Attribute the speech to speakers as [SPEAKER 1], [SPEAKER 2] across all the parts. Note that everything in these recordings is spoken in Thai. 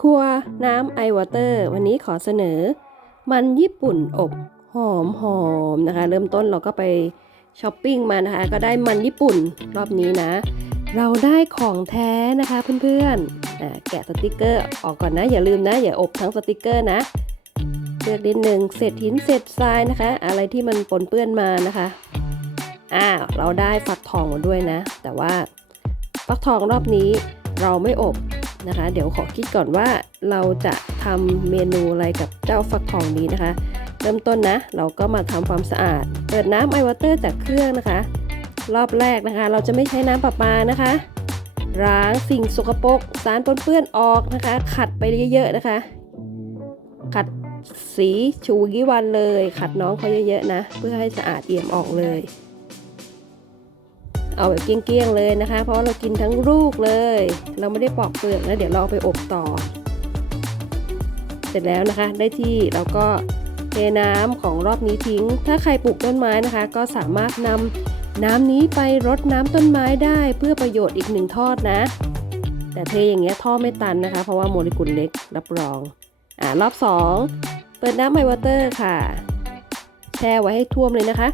[SPEAKER 1] ครัวน้ำไอวอเตอร์วันนี้ขอเสนอ มันญี่ปุ่นอบหอมหอมนะคะ เริ่มต้นเราก็ไปช้อปปิ้งมานะคะ ก็ได้มันญี่ปุ่นรอบนี้นะ เราได้ของแท้นะคะเพื่อนๆแกะสติกเกอร์ออกก่อนนะ อย่าลืมนะ อย่าอบทั้งสติกเกอร์นะเลือกนิดนึงเศษหินเศษทรายนะคะ อะไรที่มันปนเปื้อนมานะคะอ่าเราได้ฟักทองมาด้วยนะ แต่ว่าฟักทองรอบนี้เราไม่อบ นะคะ เดี๋ยวขอคิดก่อนว่าเราจะทำเมนูอะไรกับเจ้าฟักทองนี้นะคะ เริ่มต้นนะ เราก็มาทำความสะอาด เปิดน้ำไอวอเตอร์จากเครื่องนะคะ รอบแรกนะคะ เราจะไม่ใช้น้ำประปานะคะล้างสิ่งสกปรกสารปนเปื้อนออกนะคะ ขัดไปเยอะๆนะคะ ขัดสีชูกี่วันเลย ขัดน้องเขาเยอะๆนะ เพื่อให้สะอาดเอี่ยมออกเลย เอาแบบเกลี้ยงๆเลยนะคะ เพราะเรากินทั้งลูกเลย เราไม่ได้ปอกเปลือกนะเดี๋ยวเราเอาไปอบต่อ เสร็จแล้วนะคะ ได้ที่เราก็เทน้ำของรอบนี้ทิ้ง ถ้าใครปลูกต้นไม้นะคะ ก็สามารถนำน้ำนี้ไปรดน้ำต้นไม้ได้เพื่อประโยชน์อีกหนึ่งทอดนะ แต่เทอย่างเงี้ยท่อไม่ตันนะคะ เพราะว่าโมเลกุลเล็กรับรองอ่ารอบ 2 เปิดน้ำไมวอเตอร์ค่ะ แช่ไว้ให้ท่วมเลยนะคะ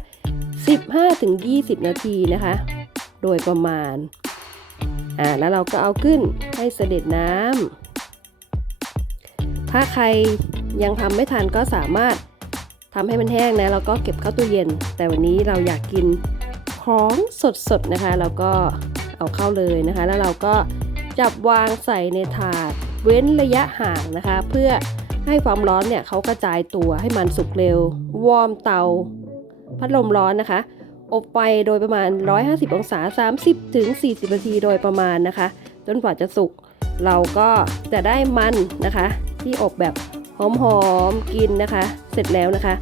[SPEAKER 1] 15-20 นาทีนะคะ โดยประมาณ อ่า แล้วเราก็เอาขึ้นให้เสด็จน้ำ ถ้าใครยังทำไม่ทันก็สามารถทำให้มันแห้งนะแล้วก็เก็บเข้าตู้เย็น แต่วันนี้เราอยากกินของสดๆนะคะ เราก็เอาเข้าเลยนะคะ แล้วเราก็จับวางใส่ในถาด เว้นระยะห่างนะคะ เพื่อให้ความร้อนเนี่ยเขากระจายตัวให้มันสุกเร็ว วอร์มเตา พัดลมร้อนนะคะ อบไปโดยประมาณ 150 องศา 30 ถึง 40 นาทีโดยประมาณนะคะ จนกว่าจะสุก เราก็จะได้มันนะคะ ที่อบแบบหอมๆกินนะคะ เสร็จแล้วนะคะ